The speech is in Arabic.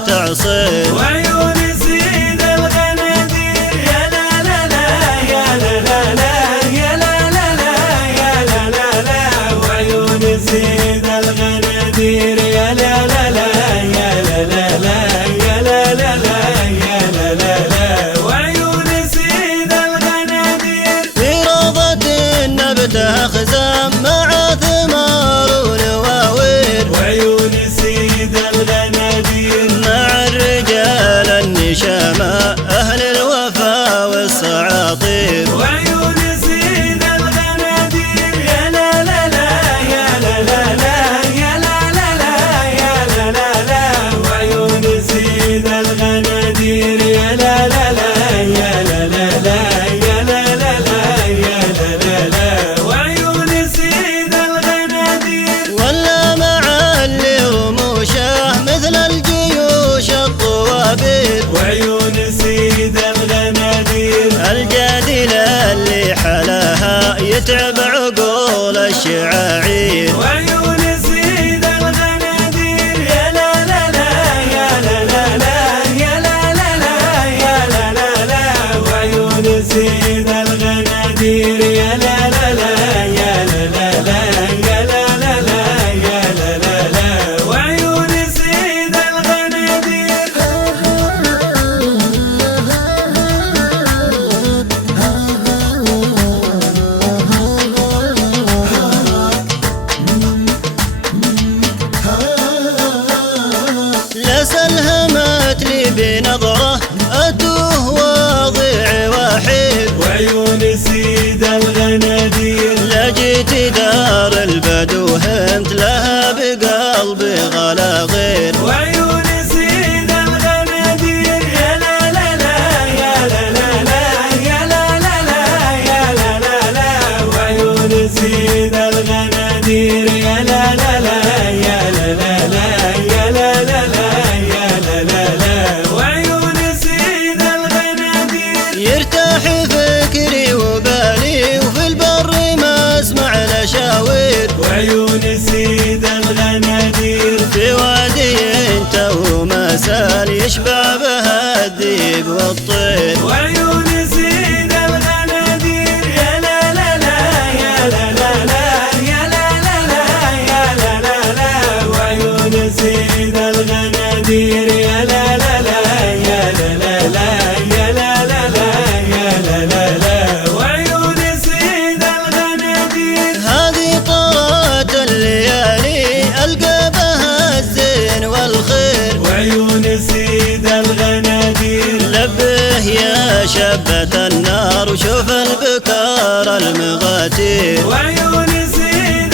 بتعصير وعيون سيد الغنادير يا لا لا لا يا لا لا لا يا لا لا لا يا لا لا لا وعيون سيد الغنادير يا لا لا لا يا لا لا لا يا لا لا لا يا لا لا لا وعيون سيد الغنادير في روضة نبتها خزام مع ثمار ونواوير وعيون سيد الغنادير مع الرجال النشامى أهل الوفا والسعاطير وعيون سيد الغنادير يا لا لا لا يا لا لا لا يا لا لا لا يا لا لا لا وعيون سيد الغنادير يا لا لا لا يا لا لا لا يا لا لا لا يا لا لا لا وعيون سيد الغنادير ولا مع اللي رموشه مثل الجيوش الطوابير وعيون سيد الغنادير الجادلة اللي حلاها يتعب عقول الشعاعير وعيون سيد الغنادير يا لا لا لا يا لا لا لا يا لا لا لا يا لا لا لا وعيون سيد الغنادير يا لا لا لا يا لا لا لا يا لا لا لا يا لا لا لا وعيون سيد الغنادير لسلهمت لي بنظرة أتوه واضع وحيد وعيون سيد الغنادير لجيت دار البدو همت لها بقلبي غلا غير وعيون سيد الغنادير يا لا لا لا يا لا لا لا يا لا لا لا يا لا لا لا وعيون سيد الغنادير يا لا لا لا يا لا لا لا يا لا لا لا يا لا لا لا وعيون سيد الغنادير يرتاح فكري وبالي وفي البر ما اسمع الاشاوير وعيون سيد الغنادير في وادي انت وما سال يشبع بها الذيب والطير وعيون سيد الغنادير يا لا لا لا يا لا لا لا يا لا لا لا يا لا لا لا وعيون سيد الغنادير يا لا لا لا يا لا لا لا يا لا لا لا يا لا لا لا وعيون سيد الغنادير هذه طرات الليالي القى بها الزين والخير وعيون سيد الغنادير لبه يا شبة النار وشوف البكار المغاتير وعيون سيد